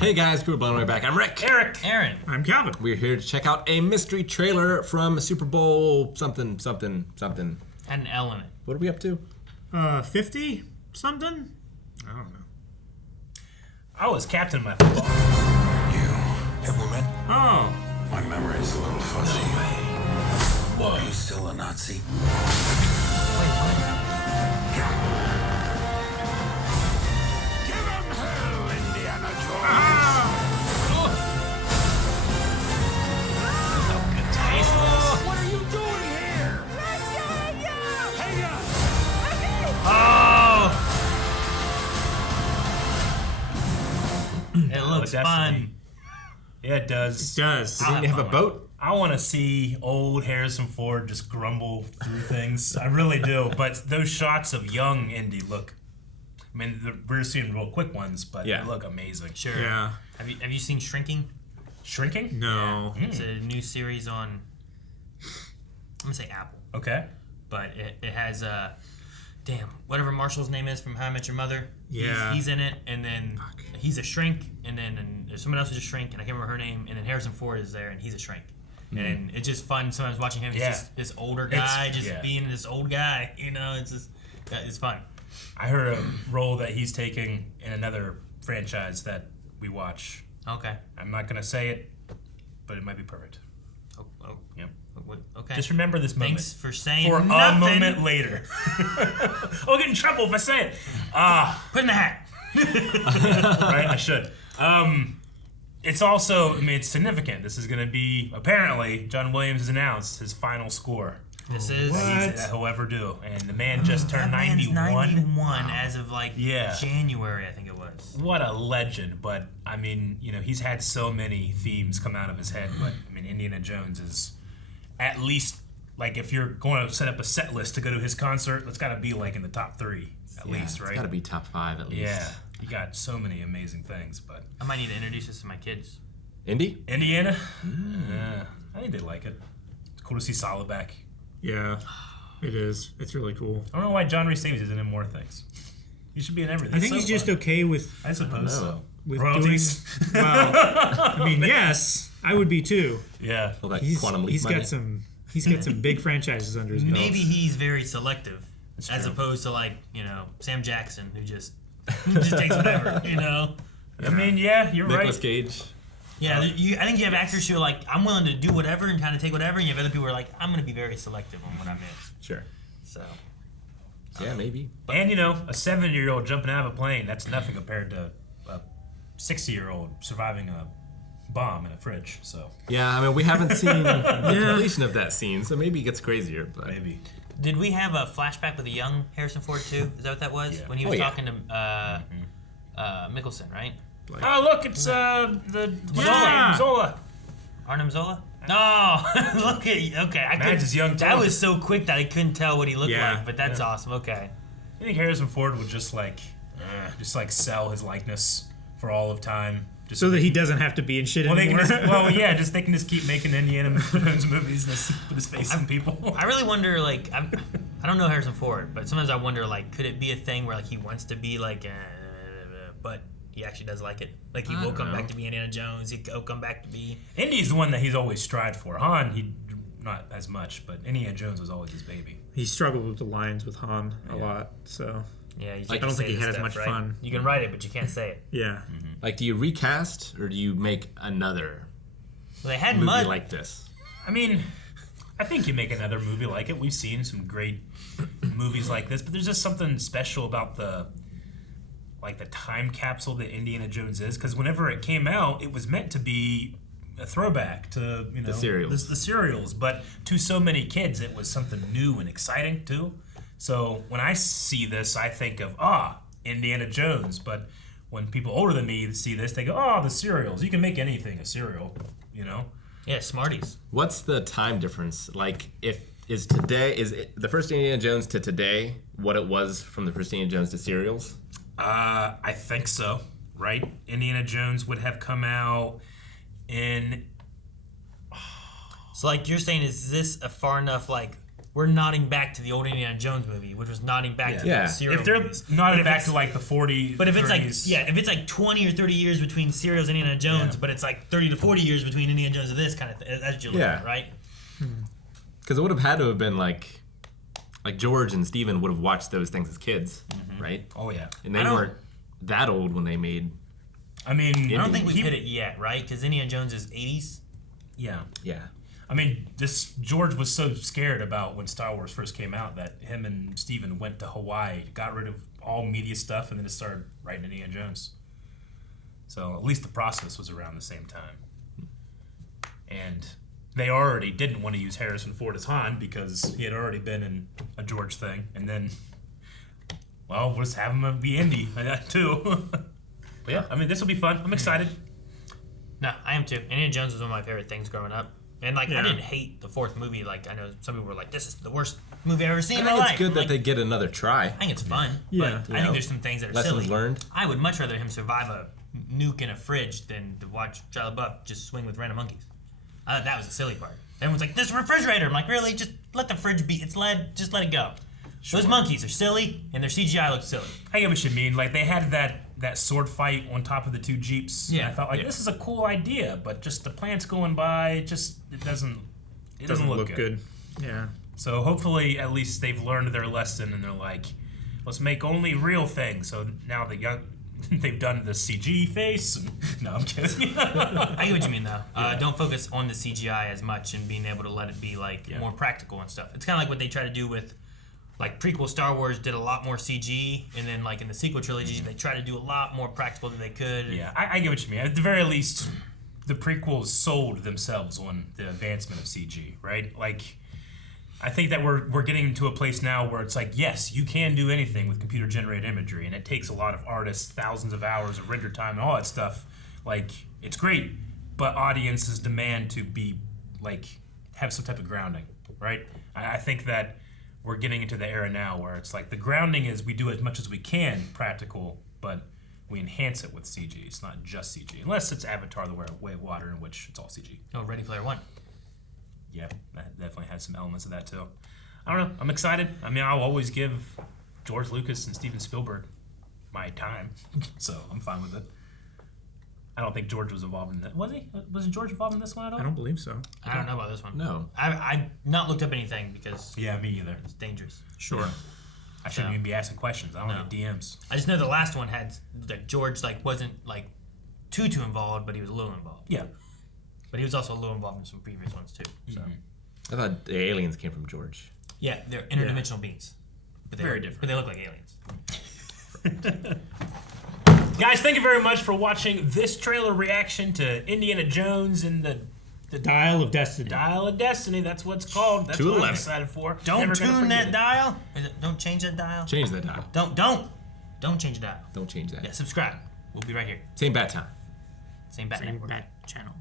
Hey guys, Crew Blown Way Back. I'm Rick. Eric. Aaron. I'm Calvin. We're here to check out a mystery trailer from Super Bowl something. Had an L in it. What are we up to? 50 something? I don't know. I was captain of my football. Have we met? Oh, My memory's a little fuzzy. No way. Are you still a Nazi? Wait, what? Give him hell, Indiana Jones! Good taste. What are you doing here? Hey, Oh! It looks Destiny. fun. Yeah, it does. it does. Didn't you have a boat? I want to see old Harrison Ford just grumble through things. I really do. But those shots of young Indy look... I mean, we're seeing real quick ones, but Yeah. they look amazing. Sure. Yeah. Have you seen Shrinking? Shrinking? No. It's a new series on, I'm gonna say Apple, Okay. but it has whatever Marshall's name is from How I Met Your Mother. Yeah. He's in it, and then he's a shrink, and then there's someone else who's a shrink, and I can't remember her name, and then Harrison Ford is there, and he's a shrink. And it's just fun sometimes watching him. He's Yeah. just this older guy, yeah. being this old guy. You know, it's just it's fun. I heard a role that he's taking in another franchise that we watch. Okay. I'm not going to say it, but it might be perfect. Oh. Yep. Okay. Just remember this moment. Thanks for saying For nothing. a moment later. I'll get in trouble if I say it. Put in the hat. Right? I should. It's also, I mean, it's significant. This is going to be, apparently, John Williams has announced his final score. This is That he'll ever do. And the man just turned that man's 91. 91 as of January, I think it was. What a legend. But, I mean, you know, he's had so many themes come out of his head. But, I mean, Indiana Jones is at least, like, if you're going to set up a set list to go to his concert, it's got to be, like, in the top 3 at least, right? It's got to be top 5 at least. Yeah. You got so many amazing things, but... I might need to introduce this to my kids. Indy? Indiana? Yeah. I think they like it. It's cool to see Sala back. Yeah, it is. It's really cool. I don't know why John Rhys Davies isn't in more things. He should be in everything. I think It's he's so just fun. okay with I suppose I don't know. so. with Royalties? doing. Well, I mean, yes, I would be too. Yeah. All that He's Quantum Leap money. got some. He's got some big franchises under his belt. Maybe he's very selective, as true. opposed to Sam Jackson, who just takes whatever, you know. I mean, yeah, you're Nicolas right. Cage. Yeah, I think you have actors who are like, I'm willing to do whatever and kind of take whatever, and you have other people who are like, I'm going to be very selective on what I'm in. Sure. So, Yeah, maybe. And, you know, a 7-year-old jumping out of a plane, that's nothing compared to a 60-year-old surviving a bomb in a fridge, so Yeah, I mean, we haven't seen the completion of that scene, so maybe it gets crazier. But maybe. did we have a flashback with a young Harrison Ford too? Is that what that was? Yeah. When he was Oh, yeah. talking to Mickelson, right? Oh, look, it's the Yeah. Zola. Arnim Zola? No, look at okay. Mads is young, too. That was so quick that I couldn't tell what he looked Yeah. like, but that's awesome. Okay. I think Harrison Ford would just sell his likeness for all of time. Just so that he doesn't have to be in shit anymore. they can just keep making Indiana Jones movies and put his face on people. I really wonder, I don't know Harrison Ford, but sometimes I wonder, could it be a thing where he wants to be but he actually does like it. Like he will come back to be Indiana Jones. He'll come back to be. Indy's the one that he's always strived for. Han, he not as much, but Indiana Jones was always his baby. He struggled with the lines with Han a lot, so Yeah, you I can't don't say think he this had as stuff, much right? fun. You can write it, but you can't say it. yeah. like, do you recast or do you make another Well, they had movie Mud. like this? I mean, I think you make another movie like it. We've seen some great movies like this, but there's just something special about the time capsule that Indiana Jones is, because whenever it came out, it was meant to be a throwback to The serials. the serials, but to so many kids, it was something new and exciting too. So when I see this, I think of Indiana Jones, but when people older than me see this, they go, the serials. You can make anything a serial, you know. Yeah, Smarties. What's the time difference? Like, is the first Indiana Jones to today what it was from the first Indiana Jones to serials? I think so, right? Indiana Jones would have come out in... So, you're saying, is this a far enough, we're nodding back to the old Indiana Jones movie, which was nodding back to Yeah. the serial If they're movies. nodding But if back it's- to like the 40s. But if it's 30s, if it's like 20 or 30 years between serials and Indiana Jones, but it's like 30 to 40 years between Indiana Jones and this kind of thing, that's what you're looking at, right? Because it would have had to have been like George and Steven would have watched those things as kids, right? Oh yeah. And they I don't- weren't that old when they made. I mean, I don't think we've he- hit it yet, right? Because Indiana Jones is 80s. Yeah. Yeah. I mean, this George was so scared about when Star Wars first came out that him and Steven went to Hawaii, got rid of all media stuff, and then just started writing Indiana Jones. So at least the process was around the same time. And they already didn't want to use Harrison Ford as Han because he had already been in a George thing. And then, well, we'll just have him be Indy too. But yeah, I mean, this will be fun. I'm excited. No, I am too. Indiana Jones was one of my favorite things growing up. And like, I Yeah. didn't hate the fourth movie. Like, I know some people were like, "This is the worst movie I've ever seen I in my think life." it's good that Like, they get another try. I think it's fun. Yeah. But I think there's some things that are Lessons silly. learned. I would much rather him survive a nuke in a fridge than to watch Shia LaBeouf just swing with random monkeys. That was the silly part. Everyone's like, "This refrigerator." I'm like, really? Just let the fridge be. It's lead. Just let it go. Those monkeys are silly, and their CGI looks silly. I get what you mean. Like they had that sword fight on top of the two jeeps. Yeah. And I thought like this is a cool idea, but just the plants going by, it doesn't look good. Yeah. So hopefully at least they've learned their lesson and they're like, let's make only real things. So now they've done the CG face. No, I'm kidding. I get what you mean, though. Don't focus on the CGI as much and being able to let it be like more practical and stuff. It's kind of like what they try to do with like prequel Star Wars did a lot more CG, and then like in the sequel trilogy they try to do a lot more practical than they could. Yeah, I get what you mean. At the very least, the prequels sold themselves on the advancement of CG, right? Like, I think that we're getting to a place now where it's like, yes, you can do anything with computer-generated imagery, and it takes a lot of artists, thousands of hours of render time and all that stuff. Like, it's great, but audiences demand to be, like, have some type of grounding, right? I think that we're getting into the era now where it's like the grounding is we do as much as we can practical, but we enhance it with CG. It's not just CG, unless it's Avatar: The Way of Water, in which it's all CG. Oh, Ready Player One. Yeah, that definitely has some elements of that too. I don't know. I'm excited. I mean, I'll always give George Lucas and Steven Spielberg my time, so I'm fine with it. I don't think George was involved in that. Was he? Wasn't George involved in this one at all? I don't believe so. I don't know about this one. No. I've not looked up anything because Yeah, me either. it's dangerous. Sure. I shouldn't No. even be asking questions. I don't No. get DMs. I just know the last one had that George like wasn't like too involved, but he was a little involved. Yeah. But he was also a little involved in some previous ones too. So I thought the aliens came from George. yeah, they're interdimensional beings. But they Very look- different. But they look like aliens. Guys, thank you very much for watching this trailer reaction to Indiana Jones and the Dial of Destiny. Dial of Destiny. That's what it's called. That's what I'm 211. excited for. Don't Never gonna tune forget that it. dial. Don't change that dial. Change that dial. Don't change the dial. Don't change that. Yeah, subscribe. We'll be right here. Same bat time. Same bat Same network. bat channel.